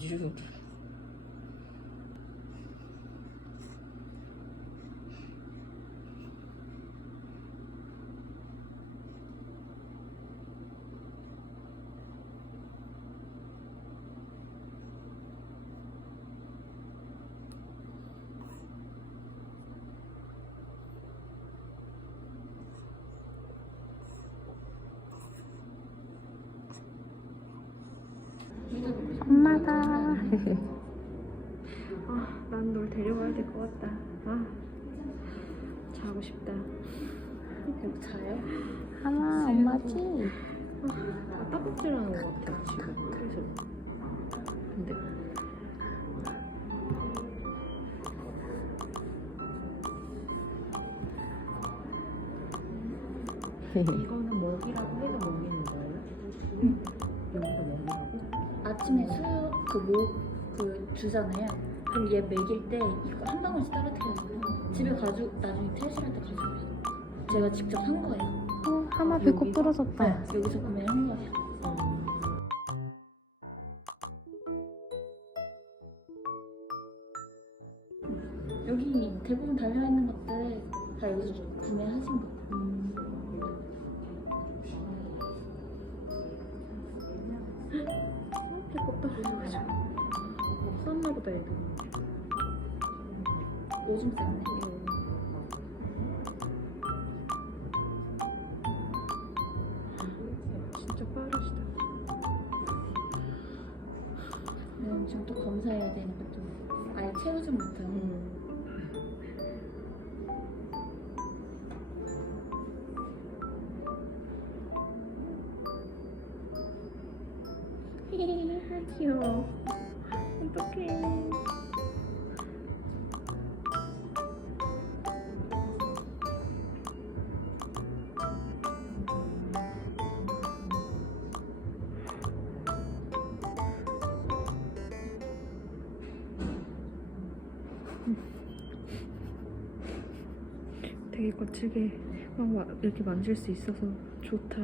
유. 엄마다. 난 널 데려가야 될 것 같다. 자고 싶다. 계속 자요? 하나 엄마지? 따박질하는 것 같아 지금. 계속. 근데 이거는 먹이라고 해서 먹이는 거예요? 여기서 먹이라고? 아침에 수유 그 주잖아요. 그럼 얘 먹일 때 이거 한 방울씩 떨어뜨려요. 집에 나중에 퇴실할 때 가져오세요. 제가 직접 한 거예요. 하나 배꼽 여기서? 부러졌다. 네, 여기서 구매한 거예요. 여기 대부분 달려있는 것들 다 여기서 구매하신 거예요. 배꼽 떨어져가지고 쌌나 보다 얘도. 요즘 쌌네. 진짜 빠르시다. 네, 지금 또 검사해야 되니까 좀 아예 채우지 못하고. 귀여워. 어떡해. 되게 거칠게 막 이렇게 만질 수 있어서 좋다.